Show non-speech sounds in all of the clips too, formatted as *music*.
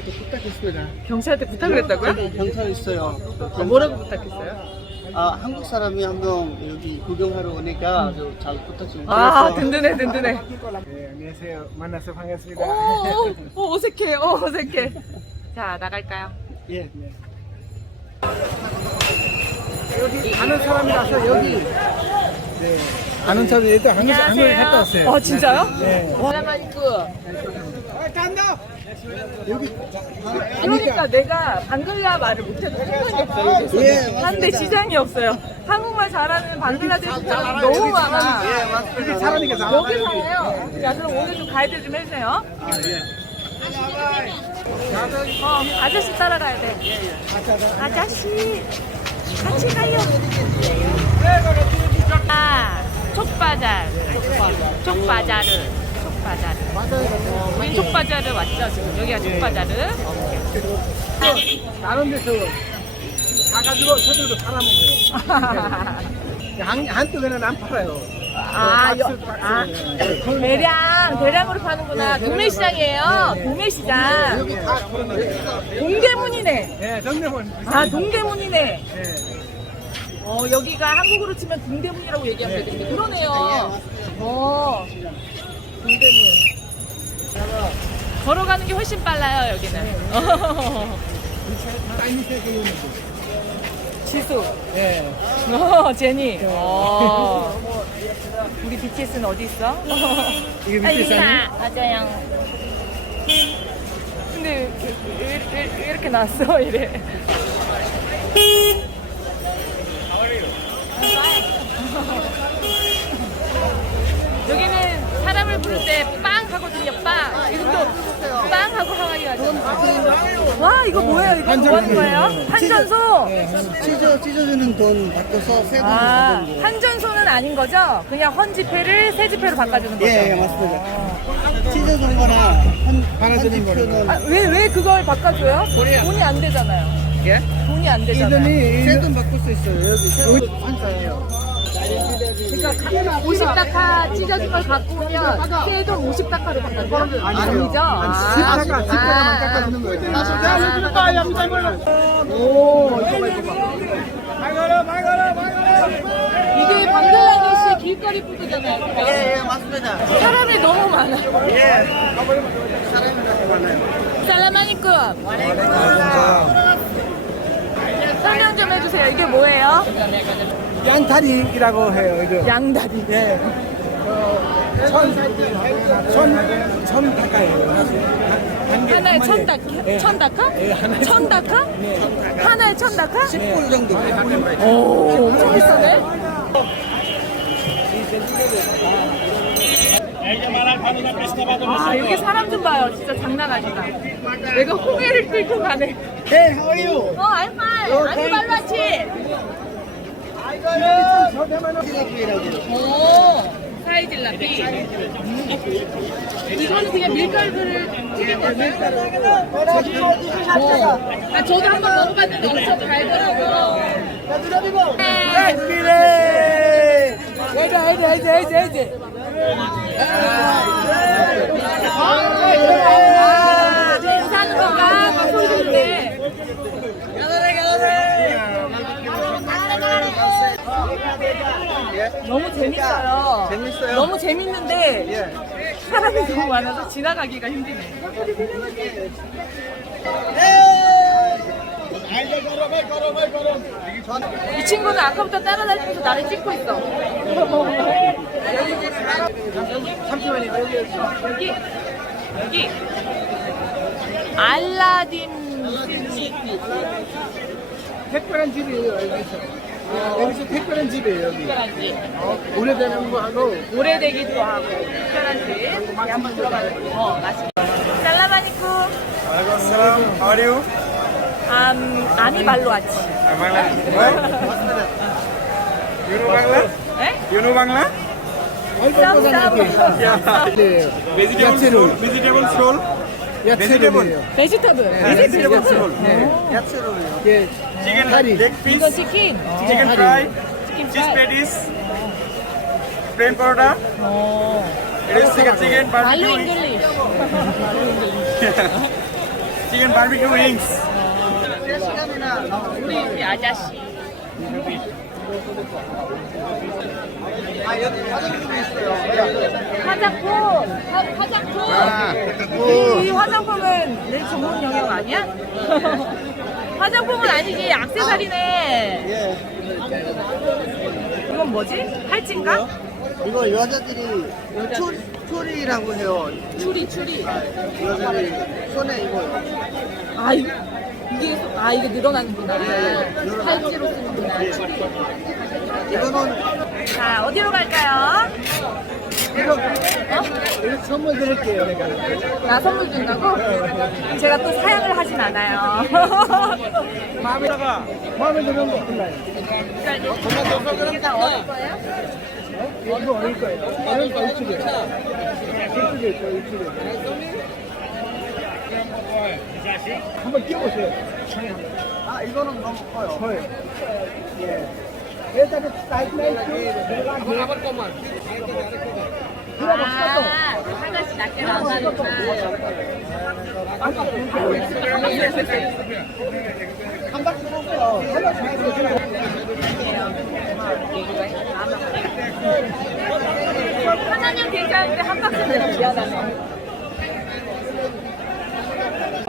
경찰한테 부탁했습니다. 경찰한테 부탁을 했다고요? 저기 경찰 있어요. 어, 뭐라고 부탁했어요? 아 한국 사람이 한 명 여기 구경하러 오니까 저잘 부탁 좀 아, 드려서 든든해, 든든해. 네, 안녕하세요. 만나서 반갑습니다. 오, 오, 어색해, 오, 어색해. 자, 나갈까요? 예, 네. 여기 아는 사람이라서 여기 네. 아는 사람이 일단 한국 한국에 갔다 왔어요. 어, 진짜요? 네. 사람만 있고. 여기 그러니까 내가 방글라 말을 못해도 상관이 없어요. 여기서. 예. 한데 지장이 없어요. 한국말 잘하는 방글라데시 사람이 너무 많아. 예. 사람이니까 다 여기 살아요. 야, 그럼 오늘 좀 가이드 좀 해주세요. 아, 예. 어, 아저씨 따라가야 돼. 아저씨, 같이 가요. 아, 촉바잘. 촉바자르. 촉바자르. 우린 촉바자르 왔죠, 지금. 여기가 촉바자르. 다른 데서 가가지고 저들도 팔아먹어요. 한, 한쪽에는 안 팔아요. 아, 여. 아, 네. 대량, 대량으로 파는구나. 도매시장이에요. 도매시장. 여기 다 그런 거예요. 동대문이네. 네, 정대문. 아, 동대문이네. 네. 어, 여기가 한국으로 치면 동대문이라고 얘기하면 되겠네. 그러네요. 어, 동대문. 걸어가는 게 훨씬 빨라요, 여기는. 지수. 네. 어, 제니. 어. 우리 BTS는 어디 있어? 이게 아, 밑에 있다. 맞아요. 근데 왜, 왜, 왜, 왜 이렇게 났어? 이래. 부를 때빵 하거든요. 빵. 지금도 빵 하고 하와이 하죠. 와 이거 뭐예요? 이거 뭐 하는 거예요? 한전소. 찢어 찢어주는 돈 바꿔서 새 돈을 아. 한전소는 아닌 거죠? 그냥 헌지폐를 새지폐로 바꿔주는 거죠? 예, 예, 맞습니다. 찢어준 거나 한 받아들인 거는. 아, 왜, 왜 그걸 바꿔줘요? 돈이 안 되잖아요. 예? 돈이 안 되잖아요. 이름이 새돈 바꿀 수 있어요. 여기 새 돈. 환자예요. 그러니까 50다카 찢어진 걸 갖고 오면 새돈 50다카로 바꿔줘요? 아니죠? 아, 집다가 집다가만 아, 깎아주는 거예요. 야, 여기 봐, 여기 잘 몰라. 오, 이거 봐, 이거 봐. 많이 걸어, 많이 걸어, 많이 걸어. 이게 방글라데시 길거리 푸드잖아요. 예, 예, 맞습니다. 사람이 너무 많아요. 예. 사람이 그렇게 많아요. 살라마니쿰. 설명 좀 해주세요. 이게 뭐예요? 양다리라고 해요, 이거. 양다리. 예. 어, 천, 천, 천 다카예요. 한 개, 하나에 한 천. 다카? 예. 천 다카? 예, 하나에 천 다카? 네. 하나에 천 다카? 10불 정도. 오, 엄청 비싸네. 아, 여기 사람 좀 봐요. 진짜 장난 아니다. 내가 홍해를 끌고 가네. Hey, how are you? 어, 알파이. 아니, 발라치. 오, 사이질라비. 이거는 그냥 밀가루를 튀긴 거예요? 어. 아, 저도 한번 먹어봤는데 엄청 달더라고요. 네. 헤이드, 헤이드, 헤이드, 헤이드, 헤이드. 아, 인사하는 건가? 막 소리 듣네. 너무 재밌어요. 재밌어요? 너무 재밌는데 예. 사람이 너무 많아서 지나가기가 힘드네. 이 친구는 아까부터 따라다니면서 나를 찍고 있어. 잠시만요, 여기, 여기. 알라딘 특별한 집이에요, 여기서. 여기서 특별한 집이에요, 여기. 특별한 집. 오래되는 거 하고. 오래되기도 하고 특별한 집. 한번 들어가는 거. 어, 맛있다. 살라마니쿠. Waalaikumsalam. How are you? 음, 아니 말로 하지. Bangla. What? You know Bangla? 네? You know Bangla? 쌈쌈. 네. Vegetable 야채를. roll. Vegetable roll. 야채를. 베지터블. Vegetable roll. 네. 야채로요. 예. Chicken 다리. leg 이건 piece. 치킨. Chicken fry. 치킨 Cheese 프라이. patties. Plain paratha. 어. It is chicken chicken 알로 barbecue. 잉글리시. chicken barbecue wings. 우리 우리 아저씨. 아 여기 화장품이 있어요. 화장품. 화, 화장품. 이, 이 화장품은 내 전문 영역 아니야? 화장품은 아니지 액세서리네. 예. 이건 뭐지? 팔찌인가? 이거 여자들이 초, 초리라고 해요. 추리 추리. 여자들이 손에 이거 아 이- 이게 아 이게 늘어나는구나. 네, 늘어나요. 팔찌로 쓰는구나. 추리. 이거는 자 어디로 갈까요? 이거 어? 선물 드릴게요. 나 선물 준다고? 제가 또 사양을 하진 않아요. 마음에다가 *laughs* 마음에 드는 거 골라요. 그러니까 다 어디 거예요? 이거 어릴 거예요. 어릴 거 이쪽에. 이쪽에 있어, 이쪽에. 한번 끼워보세요. 아 이거는 너무 커요. 거예요. 예. 아, 하나씩 낮게 나가니까. 한. 하나님 괜찮은데 한 내면 미안하네.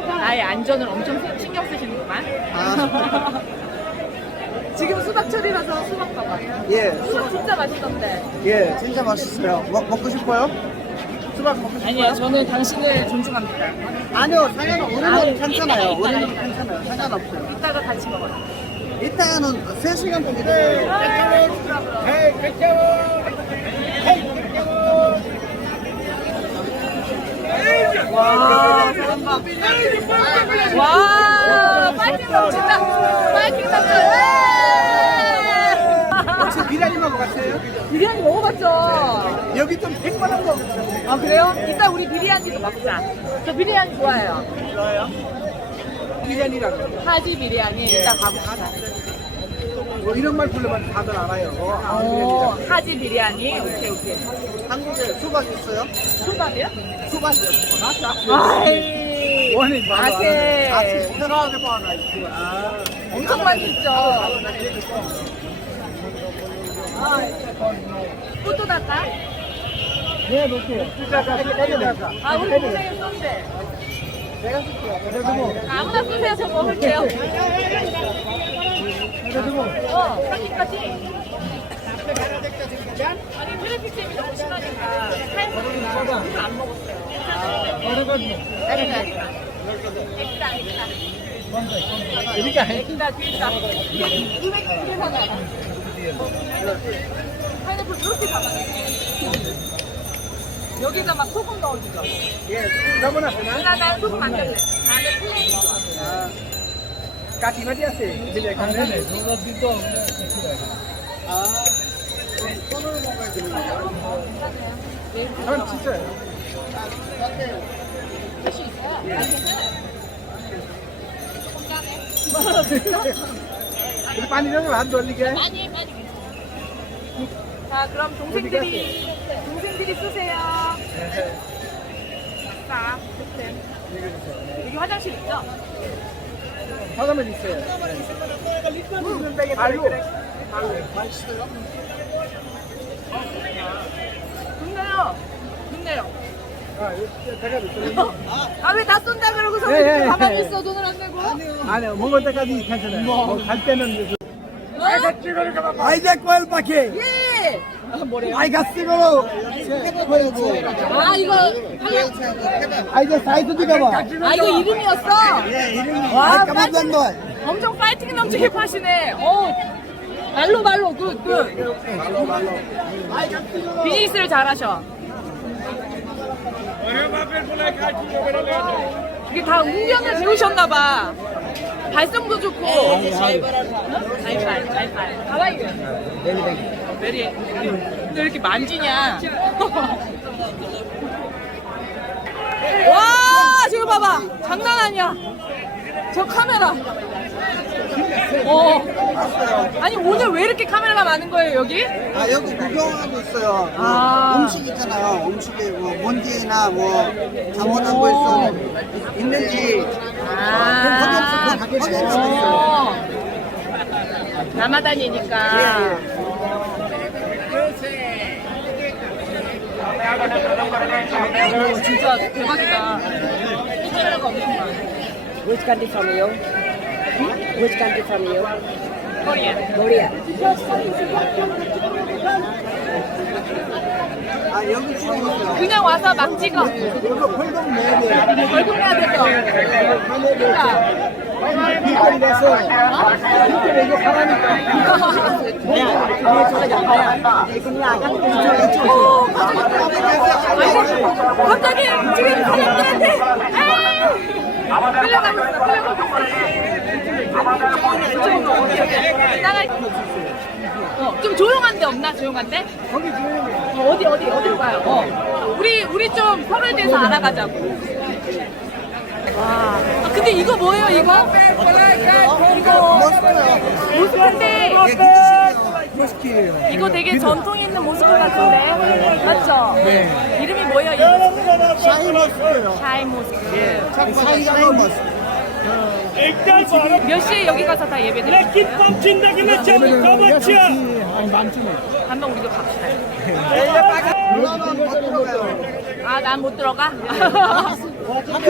나의 안전을 엄청 신경 쓰시는구만. 아. *laughs* 지금 수박철이라서 수박 봐봐. 예, 수박 진짜 맛있던데. 예, 진짜 맛있어요. 먹, 먹고 싶어요? 수박 먹고 싶어요? 아니요, 저는 당신을 존중합니다. 아니요, 아니, 우리는 괜찮아요. 이따. 괜찮아요. 상관없어요. 이따가 같이 먹어요. 이따가는 3시간 동안 기다려요. 백개원! 헤이, 백개원! 와, 잘한다. 와, 파이팅 넘친다. 파이팅 넘친다. 혹시 비라니 먹어봤어요? 비리아니 먹어봤죠? 여기 좀 백만원 거. 아, 그래요? 이따 우리 비리아니도 먹자. 저 비리아니 좋아해요. 비라니라고. 하지 비리아니 이따 가봅시다. 뭐 이런 말 불러면 다들 알아요. 아, 오, 비라니라고. 하지 비리아니. 오케이, 오케이. 한국에 수박 있어요? 초밥이요? 수박이요. 아이, 원이 많아. 아세. 아침 편하게 봐라. 이거. 아, 엄청 맛있죠? 또또 달까? 네, 놓을게요. 숫자가 때려내가. 아, 우리 동생이 쏜대. 내가 쓸게요. 그래도 뭐, 아무나 쏘세요. 저 먹을게요. 그래도 뭐. 어, 한입까지. 아니, 트래픽 잼이 너무 심하니까. 살고 이거 안 먹었어 여기다 막 소금 넣어주죠. 예, 넘어놨구나. 나, 난 소금 안 넣을래. 나는 플레인 좋아. 갔어요? 빌려 가네. 아, 손으로 먹어야 되는 거예요? 전 진짜요. 아, 빨리 이러면 안 돌리게. 많이, 많이. 자, 그럼 동생들이, 동생들이 쓰세요. 자, 득템. 여기 화장실 있죠? 화가면 있어요. 음, 발로. 발로. 맛있어요? 좋네요. 좋네요. 아. 아, 왜나 쏜다 그러고서 예, 예, 왜 가만히 예. 있어? 돈을 안 내고? 아니요, 먹을 때까지 괜찮아요. 뭐갈 때는. 어? 아이작 꼴 바퀴. 예! 아이가 쓰고. 아, 이거, 아이가 사이드 디가 봐. 아, 이거 이름이었어? 예, 이름이. 와, 까만 거. 엄청 파이팅 넘치게 파시네. 어, 말로 말로 굿 굿. 비즈니스를 잘하셔. 이게 다 운전을 배우셨나 봐. 발성도 좋고. 잘발 잘발. 가와이. 메리. 근데 왜 이렇게 만지냐? *laughs* 와, 지금 봐봐. 장난 아니야. 저 카메라. 어. 아니 오늘 왜 이렇게 카메라가 많은 거예요 여기? 아 여기 구경하고 있어요. 그 아. 음식 있잖아요. 음식에 뭐 먼지나 뭐 잘못한 거 있어 있는지 아. 확인 있어요. 어. 라마단이니까. 오, 진짜 대박이다. 카메라가 엄청 많아. Which country from you? Which country from you? Korea. 있어요. 그냥 와서 막 찍어. 이거 벌금 내야 돼. 벌금 내야 되죠? 그러니까. 그래서 이거 이거 바라니까. 오, 아이고, 갑자기 지금 사람들한테 에이! 끌려가고 있 어, 좀 조용한 데 없나? 조용한 데? 거기 조용해. 어, 어디, 어디, 어디로 가요? 어. 우리, 우리 좀 서로에 대해서 알아가자고. 와. 아, 근데 이거 뭐예요, 이거? 이거. 모스크인데, 머스키예요. 이거 되게 전통 있는 모스크 같은데? 맞죠? 네. 뭐예요? 이름? 샤이 머스크예요. 샤이 모스크. 샤이가 머스크. 몇 시에 여기 가서 다 예배 드려요? 그러면 여섯 시한 반쯤에. 한번 우리도 갑시다. 아, 난 못 들어가?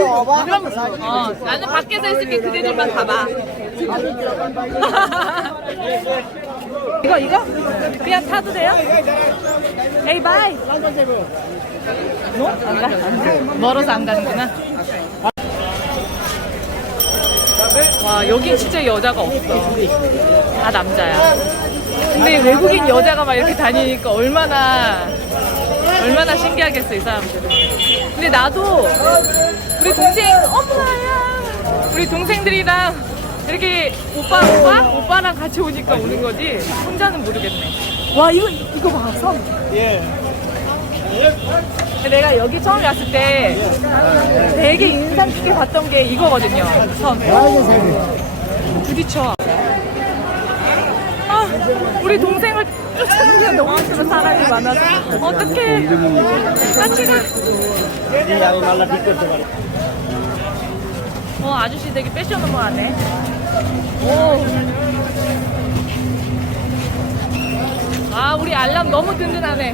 와봐. 그럼, 어, 나는 밖에서 있을게 그대들만 가봐. *laughs* *laughs* 이거, 이거? 그냥 타도 돼요? 에이, 바이. 뭐? 안 가? 멀어서 안 가는구나. 와, 여긴 진짜 여자가 없어. 다 남자야. 근데 외국인 여자가 막 이렇게 다니니까 얼마나, 얼마나 신기하겠어, 이 사람들은. 근데 나도 우리 동생, 엄마야! 우리 동생들이랑 이렇게 오빠, 오빠? 오빠랑 같이 오니까 오는 거지. 혼자는 모르겠네. 와, 이거, 이거 봐, 섬. 예. 내가 여기 처음에 왔을 때 되게 인상 깊게 봤던 게 이거거든요. 섬. 부딪혀. 아, 우리 동생을 쫓아내기가 너무 싫어, 사람이 많아서. 어떡해. 같이 가. 어, 아저씨 되게 패셔너블하네. 오. 아, 우리 알람 너무 든든하네.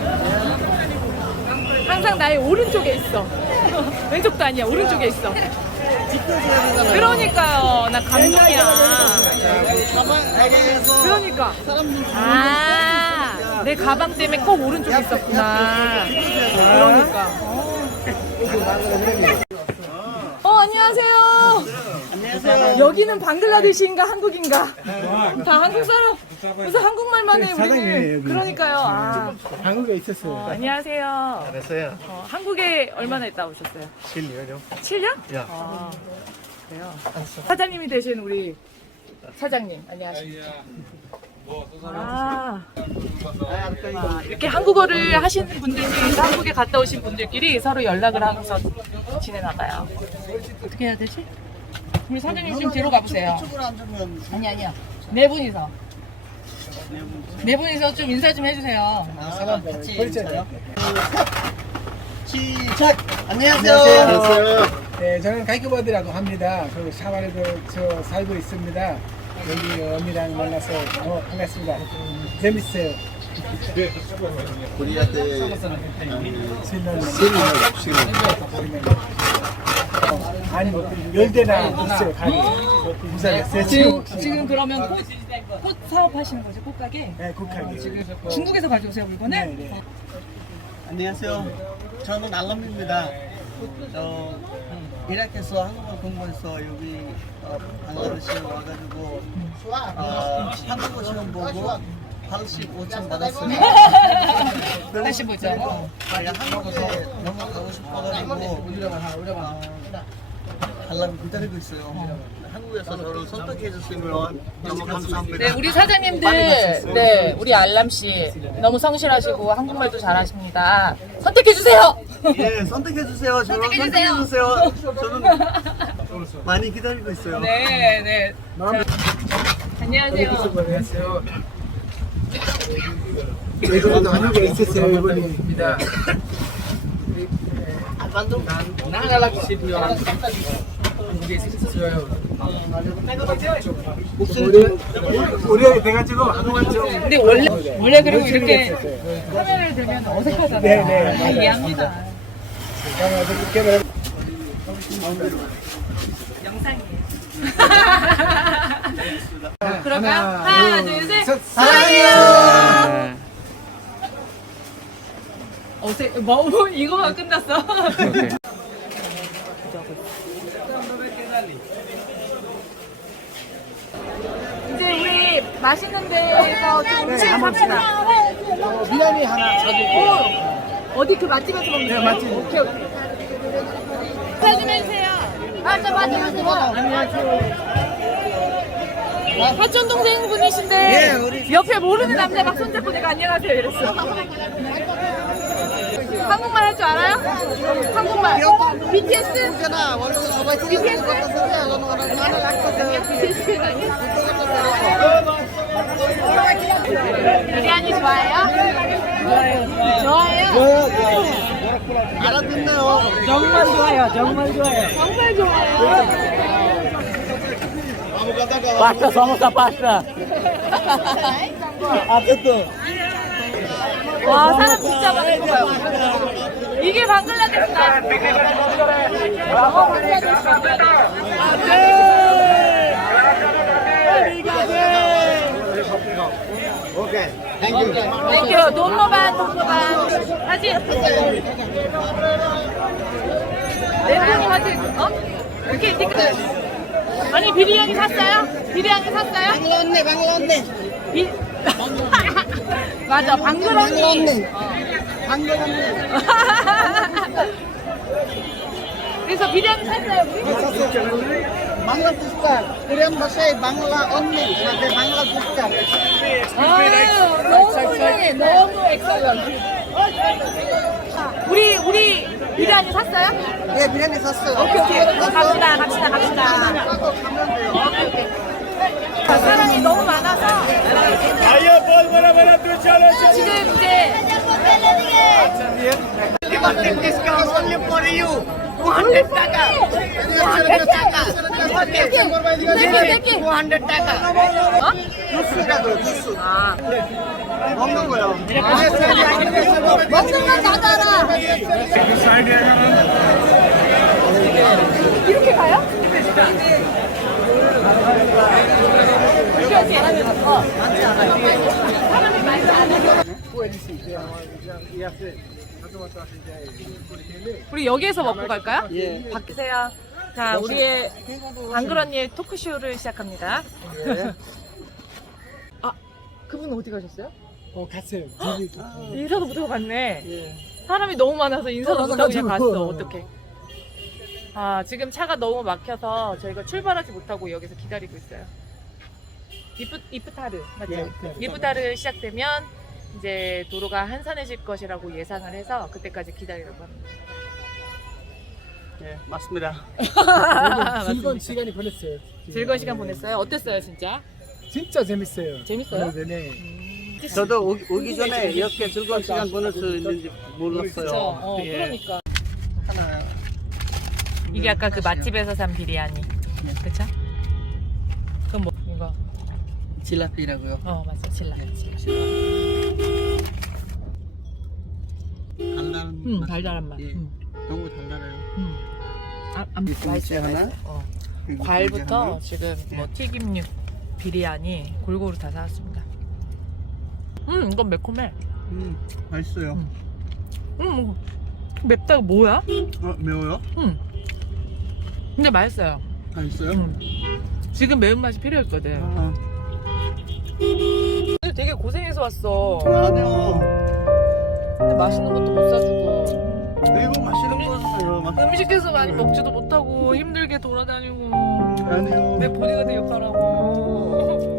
항상 나의 오른쪽에 있어. *laughs* 왼쪽도 아니야, 오른쪽에 있어. 그러니까요. 나 감동이야. 그러니까. 아, 내 가방 때문에 꼭 오른쪽에 있었구나. 그러니까. 어, 안녕하세요. 여기는 방글라데시인가 한국인가? 다 한국 사람. 무슨 한국말만 해, 사장님이에요, 우리는. 그러니까요. 아, 한국에 있었어요. 어, 안녕하세요. 됐어요. 어, 한국에 얼마나 있다 오셨어요? 7년요. 7년? 야. 아, 그래요. 사장님이 되신 우리 사장님, 안녕하십니까. 아, 아, 이렇게 한국어를 하시는 분들끼리, 한국에 갔다 오신 분들끼리 서로 연락을 하면서 지내나 봐요. 어떻게 해야 되지? 우리 사장님 좀 뒤로 가보세요. 이쪽으로 앉으면 아니, 아니요. 네 분이서. 네 분이서 좀 인사 좀 해주세요. 아, 같이 그렇죠. 있어요. 시작. 안녕하세요. 네, 저는 가이크버드라고 합니다. 그 샤바르도 저 살고 있습니다. 여기 언니랑 만나서 어, 반갑습니다. 재밌어요. *laughs* 우리한테 신나는 신을 어, 아니 열대나 있어요 가게. 부산에 지금, 지금 그러면 꽃, 꽃 사업 하시는 거죠? 꽃가게? 네, 국하게. 중국에서 가져오세요, 물건을? 네, 네. 안녕하세요. 저는 알람입니다. 저 이라크에서 한국어 공부해서 여기 어, 방글라데시에 와가지고 어, 한국어 시험 보고 85점 받았어요. 85점. 어, 한국에 너무 가고 싶어가지고 어, 알람 기다리고 있어요. 한국에서 저를 선택해 주시면 너무 감사합니다. 네, 우리 사장님들, 네, 우리 알람 씨 너무 성실하시고 한국말도 잘하십니다. 선택해 주세요. 예, 선택해 주세요. 저를 선택해 선택해 주세요. 저는 *laughs* 많이 기다리고 있어요. 네, 네. 안녕하세요. 안녕하세요. 외국인도 한국에 있었어요 있었어요. 우리 우리 돼가지고 한국말 좀. 근데 원래 원래 그리고 이렇게 카메라를 들면 어색하잖아요. 네, 네. 아, 이해합니다. *laughs* 그럴까요? 하나, 둘, 셋. 사랑해요. 어색, 뭐, 이거만 끝났어. 이제 우리 맛있는 데서 좀 음식 삽시다. 미나리 하나 사주고. 어디 그 맛집에서 먹는 거? 맛집. 오케이, 오케이. 사진 해주세요. 아, 저 맞아, 맞아. 사촌 동생 분이신데 옆에 모르는 남자 막 손잡고 내가 안녕하세요 이랬어. 한국말 할 줄 알아요? 한국말. BTS? BTS? 비리아니 좋아해요? 좋아해요. 좋아해요. 알아듣나요? 정말 좋아요. 정말 좋아요. 정말 좋아해요. 파스타 사모사 파스타. 와 사람 진짜 봐요. 이게. 어, 방글라데시, 방글라데시. 땡큐. 돈로반, 돈로반. 사진. 내손님 사진. 어? 이렇게 티끌. 아니 비리양이 샀어요? 비리양이 샀어요? 방글 언니, 방글 언니. 비... *laughs* 맞아, 방글 언니. 방글 언니. 그래서 비리양이 샀어요, 우리? বাংলা পুস্তাক কোরিয়ান ভাষায় বাংলা অন্য সাথে বাংলা পুস্তাক 아, 너무 훌륭해. 너무 엑설런트. 우리 우리 미란이 샀어요? 예, 미련이 샀어요. 오케이 오케이 갑시다 갑시다 갑시다. 하고 사람이 너무 많아서 आइए बोल बड़ा बड़ा दो 지금 이제 Liberty discount only. 200 টাকা 200 টাকা 200 টাকা 200 টাকা 200 হ্যাঁ বন্ধ করো বন্ধ করো দাদারা সাইড এ क्यों खाया আচ্ছা আচ্ছা 않아서. 우리 여기에서 먹고 갈까요? 예. 바뀌세요. 자, 우리의 방글 언니의 토크쇼를 시작합니다. 아, 그분 어디 가셨어요? 어 갔어요. 집이 인사도 못하고 갔네. 예. 사람이 너무 많아서 인사도 어, 못하고 그냥. 갔어. 어떡해. 아, 지금 차가 너무 막혀서 저희가 출발하지 못하고 여기서 기다리고 있어요. 이프, 이프타르, 맞죠? 예, 이프타르. 이프타르 시작되면 이제 도로가 한산해질 것이라고 예상을 해서 그때까지 기다리려고 합니다. 예 맞습니다 즐거운 *laughs* 시간이 보냈어요. 즐거운 시간 보냈어요? 어땠어요, 진짜? 진짜 재밌어요. 재밌어요? 네, 네. 저도 오기, 오기 전에 이렇게 즐거운 시간 보낼 수 있는지 몰랐어요 그쵸? 어, 예. 그러니까. 하나 이게 아까 그 맛집에서 산 비리아니. 그쵸? 그럼 뭐, 이거. 지라피라고요 어, 맞아. 신라. 신라. 달달한 음, 맛. 달달한 맛. 예. 음. 너무 달달해요 음. 아, 안이 김치 하나 어. 그리고 과일부터 하나. 지금 뭐 예. 튀김육, 비리아니 골고루 다 사왔습니다. 음, 이건 매콤해. 음 맛있어요 음. 음, 맵다가 뭐야? 어 매워요? 음. 근데 맛있어요. 맛있어요? 음. 지금 매운맛이 필요했거든. 아, 오늘 되게 고생해서 왔어. 아니요 근데 맛있는 것도 못 사주고. 이거 맛있는 거였어요 막- 음식에서 많이 먹지도 못하고 힘들게 돌아다니고. 아니요 내 보디가드 역할하고.